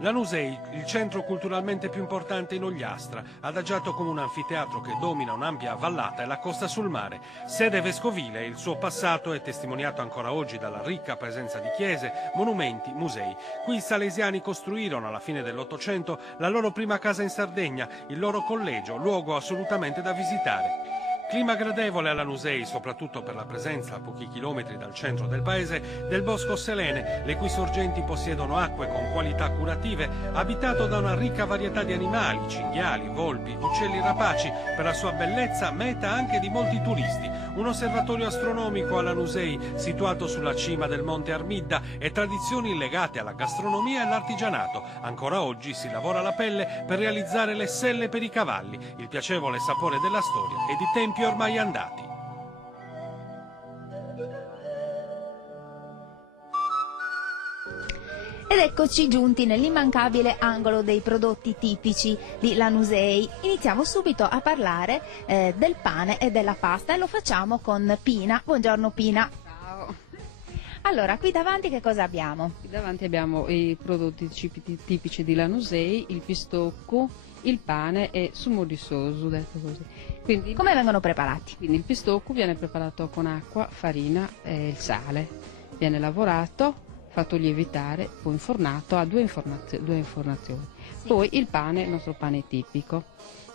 Lanusei, il centro culturalmente più importante in Ogliastra, adagiato come un anfiteatro che domina un'ampia vallata e la costa sul mare. Sede vescovile, il suo passato è testimoniato ancora oggi dalla ricca presenza di chiese, monumenti, musei. Qui i salesiani costruirono alla fine dell'Ottocento la loro prima casa in Sardegna, il loro collegio, luogo assolutamente da visitare. Clima gradevole a Lanusei, soprattutto per la presenza a pochi chilometri dal centro del paese del bosco Selene, le cui sorgenti possiedono acque con qualità curative, abitato da una ricca varietà di animali, cinghiali, volpi, uccelli rapaci, per la sua bellezza meta anche di molti turisti. Un osservatorio astronomico a Lanusei, situato sulla cima del monte Armidda, e tradizioni legate alla gastronomia e all'artigianato. Ancora oggi si lavora la pelle per realizzare le selle per i cavalli, il piacevole sapore della storia e di tempi ormai andati. Ed eccoci giunti nell'immancabile angolo dei prodotti tipici di Lanusei. Iniziamo subito a parlare del pane e della pasta e lo facciamo con Pina. Buongiorno Pina. Ciao. Allora, qui davanti che cosa abbiamo? Qui davanti abbiamo i prodotti tipici di Lanusei, il pistocco, il pane e sumo di sosu, detto così. Quindi, come vengono preparati? Quindi il pistocco viene preparato con acqua, farina e il sale. Viene lavorato, fatto lievitare, poi infornato, ha due informazioni. Sì. Poi il pane, il nostro pane tipico.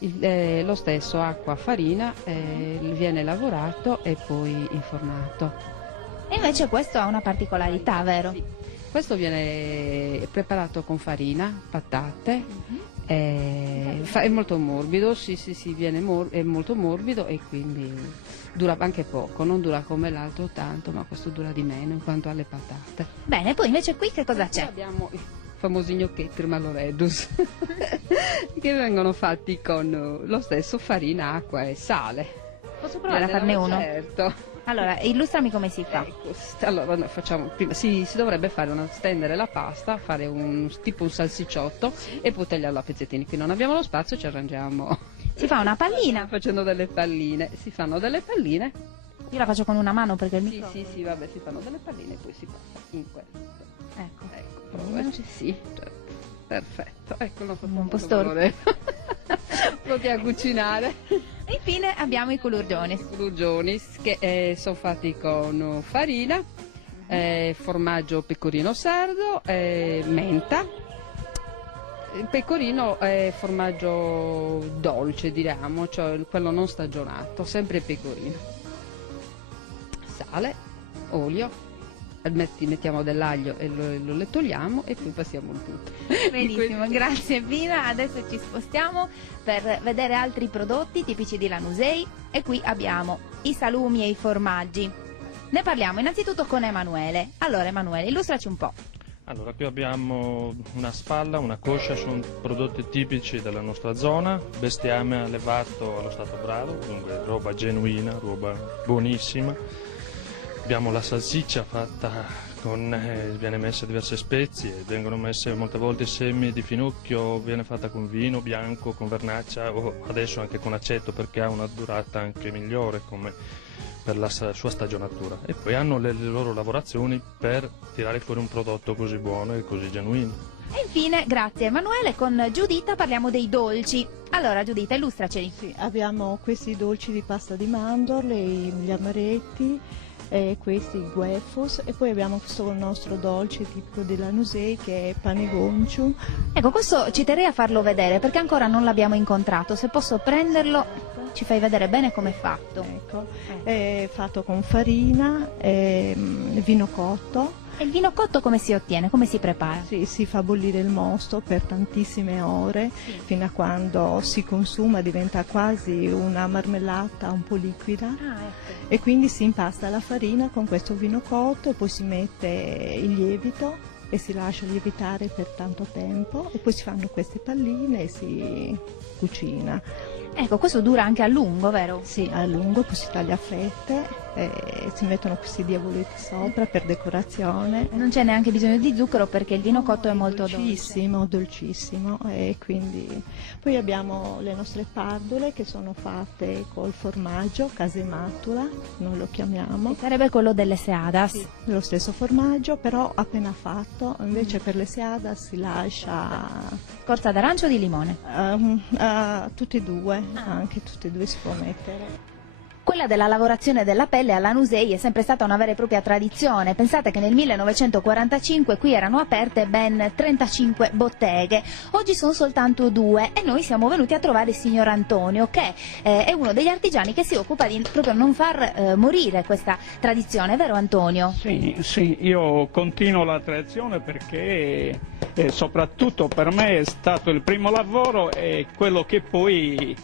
Lo stesso acqua, farina, viene lavorato e poi infornato. E invece questo ha una particolarità, vero? Sì. Questo viene preparato con farina, patate, è molto morbido, è molto morbido e quindi dura anche poco, non dura come l'altro tanto, ma questo dura di meno in quanto alle patate. Bene, poi invece qui che cosa c'è? Abbiamo i famosi gnocchetti maloredus che vengono fatti con lo stesso farina, acqua e sale. Posso provare a farne uno? Certo. Allora, illustrami come si fa. Ecco, allora noi facciamo prima, si dovrebbe fare stendere la pasta, fare tipo un salsicciotto e poi tagliarlo a pezzettini. Qui non abbiamo lo spazio, ci arrangiamo. Si fa una pallina? Facendo delle palline, si fanno delle palline. Io la faccio con una mano perché il micro... Sì, vabbè, si fanno delle palline e poi si passa in questo. Ecco, provaci, sì, certo. Perfetto, ecco il nostro un po' storto. Pronti a cucinare. E infine abbiamo i culurgioni. I culurgioni che sono fatti con farina, formaggio pecorino sardo, menta, pecorino è formaggio dolce, diciamo, cioè quello non stagionato, sempre pecorino. Sale, olio. Mettiamo dell'aglio e lo togliamo e poi passiamo il tutto. Benissimo, grazie Pina. Adesso ci spostiamo per vedere altri prodotti tipici di Lanusei e qui abbiamo i salumi e i formaggi. Ne parliamo innanzitutto con Emanuele. Allora Emanuele, illustraci un po'. Allora, qui abbiamo una spalla, una coscia, sono prodotti tipici della nostra zona, bestiame allevato allo stato brado, dunque roba genuina, roba buonissima. Abbiamo la salsiccia fatta viene messa diverse spezie, vengono messe molte volte semi di finocchio, viene fatta con vino bianco, con vernaccia o adesso anche con aceto perché ha una durata anche migliore come per la sua stagionatura. E poi hanno le loro lavorazioni per tirare fuori un prodotto così buono e così genuino. E infine, grazie Emanuele, con Giuditta parliamo dei dolci. Allora Giuditta, illustraceli. Sì, abbiamo questi dolci di pasta di mandorle, gli amaretti, questi guefos e poi abbiamo questo nostro dolce tipico di Lanusei che è pane goncio. Ecco, questo ci terrei a farlo vedere perché ancora non l'abbiamo incontrato. Se posso prenderlo, ci fai vedere bene com'è fatto. Ecco, è fatto con farina, vino cotto. E il vino cotto come si ottiene? Come si prepara? Sì, si fa bollire il mosto per tantissime ore, fino a quando si consuma, diventa quasi una marmellata un po' liquida. Ecco. E quindi si impasta la farina con questo vino cotto e poi si mette il lievito e si lascia lievitare per tanto tempo e poi si fanno queste palline e si cucina. Ecco, questo dura anche a lungo, vero? Sì, a lungo, poi si taglia a fette si mettono questi diavoletti sopra per decorazione. Non c'è neanche bisogno di zucchero perché il vino cotto è molto dolcissimo, dolcissimo, e quindi poi abbiamo le nostre pardole che sono fatte col formaggio casematula, noi lo chiamiamo. Sarebbe quello delle Seadas. Sì, lo stesso formaggio, però appena fatto, invece per le Seadas si lascia Scorza d'arancio o di limone? tutti e due, anche tutti e due si può mettere. Quella della lavorazione della pelle alla Nusei è sempre stata una vera e propria tradizione. Pensate che nel 1945 qui erano aperte ben 35 botteghe, oggi sono soltanto 2 e noi siamo venuti a trovare il signor Antonio, che è uno degli artigiani che si occupa di proprio non far morire questa tradizione, vero Antonio? Sì, io continuo la tradizione perché soprattutto per me è stato il primo lavoro e quello che poi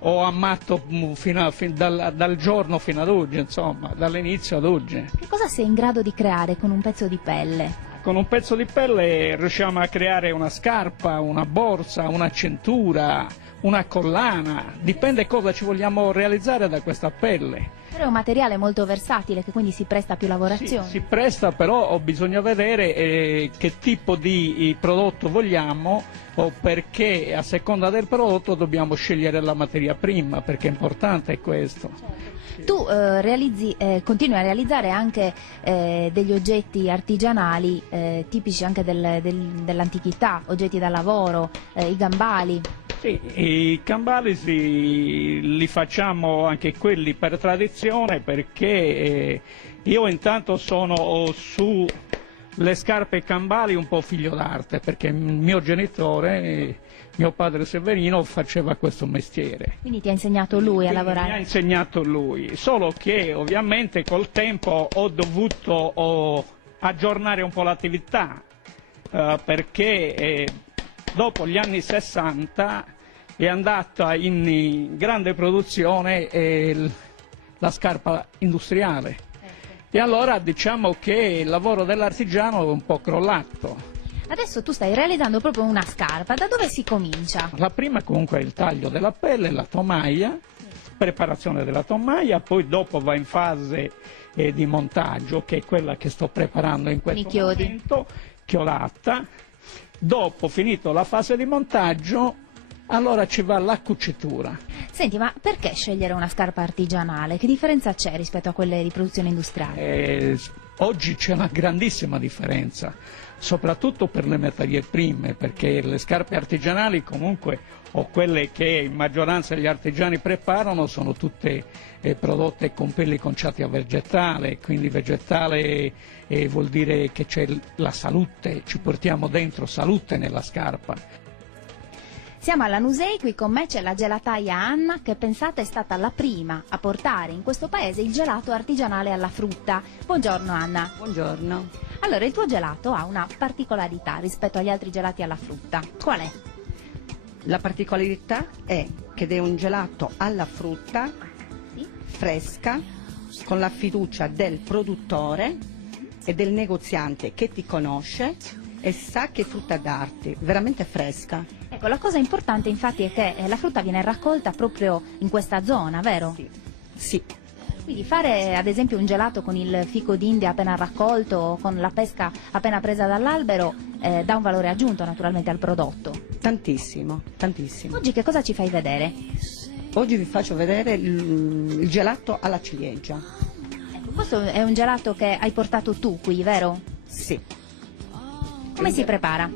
ho amato dal giorno fino ad oggi, insomma, dall'inizio ad oggi. Che cosa sei in grado di creare con un pezzo di pelle? Con un pezzo di pelle riusciamo a creare una scarpa, una borsa, una cintura, una collana, dipende cosa ci vogliamo realizzare da questa pelle. Però è un materiale molto versatile che quindi si presta a più lavorazioni. Sì, si presta, però bisogna vedere che tipo di prodotto vogliamo, o perché a seconda del prodotto dobbiamo scegliere la materia prima, perché è importante questo. Tu continui a realizzare anche degli oggetti artigianali tipici anche dell'antichità, oggetti da lavoro, i gambali. Sì, i cambali li facciamo anche quelli per tradizione, perché io intanto sono su le scarpe cambali un po' figlio d'arte, perché il mio genitore, mio padre Severino, faceva questo mestiere. Quindi ti ha insegnato lui a lavorare? Mi ha insegnato lui, solo che ovviamente col tempo ho dovuto aggiornare un po' l'attività, perché dopo gli anni 60 è andata in grande produzione la scarpa industriale. E allora diciamo che il lavoro dell'artigiano è un po' crollato. Adesso tu stai realizzando proprio una scarpa, da dove si comincia? La prima comunque è il taglio della pelle, la tomaia, preparazione della tomaia, poi dopo va in fase di montaggio, che è quella che sto preparando in questo momento, chiodata. Dopo, finito la fase di montaggio, allora ci va la cucitura. Senti, ma perché scegliere una scarpa artigianale? Che differenza c'è rispetto a quelle di produzione industriale? Oggi c'è una grandissima differenza, soprattutto per le materie prime, perché le scarpe artigianali comunque, o quelle che in maggioranza gli artigiani preparano, sono tutte prodotte con pelli conciati a vegetale, quindi vegetale vuol dire che c'è la salute, ci portiamo dentro salute nella scarpa. Siamo alla Nusei, qui con me c'è la gelataia Anna, che pensate è stata la prima a portare in questo paese il gelato artigianale alla frutta. Buongiorno Anna. Buongiorno. Allora, il tuo gelato ha una particolarità rispetto agli altri gelati alla frutta. Qual è? La particolarità è che è un gelato alla frutta, fresca, con la fiducia del produttore e del negoziante che ti conosce e sa che frutta darti, veramente fresca. Ecco, la cosa importante infatti è che la frutta viene raccolta proprio in questa zona, vero? Sì. Quindi fare ad esempio un gelato con il fico d'India appena raccolto o con la pesca appena presa dall'albero dà un valore aggiunto naturalmente al prodotto. Tantissimo, tantissimo. Oggi che cosa ci fai vedere? Oggi vi faccio vedere il gelato alla ciliegia. Ecco, questo è un gelato che hai portato tu qui, vero? Sì. Come si prepara?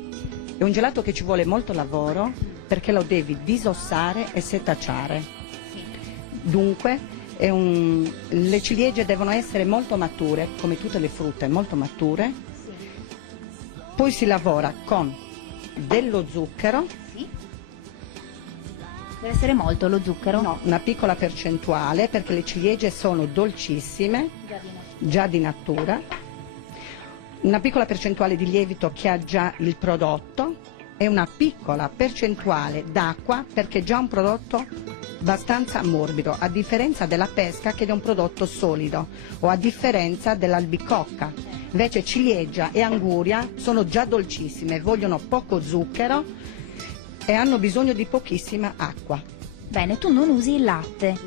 È un gelato che ci vuole molto lavoro perché lo devi disossare e setacciare. Dunque le ciliegie devono essere molto mature, come tutte le frutte, molto mature. Poi si lavora con dello zucchero. Deve essere molto lo zucchero? No, una piccola percentuale perché le ciliegie sono dolcissime, già di natura. Una piccola percentuale di lievito che ha già il prodotto e una piccola percentuale d'acqua perché è già un prodotto abbastanza morbido, a differenza della pesca che è un prodotto solido, o a differenza dell'albicocca. Invece ciliegia e anguria sono già dolcissime, vogliono poco zucchero e hanno bisogno di pochissima acqua. Bene, tu non usi il latte?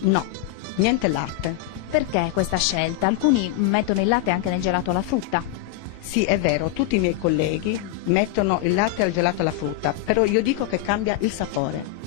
No, niente latte. Perché questa scelta? Alcuni mettono il latte anche nel gelato alla frutta. Sì, è vero, tutti i miei colleghi mettono il latte al gelato alla frutta, però io dico che cambia il sapore.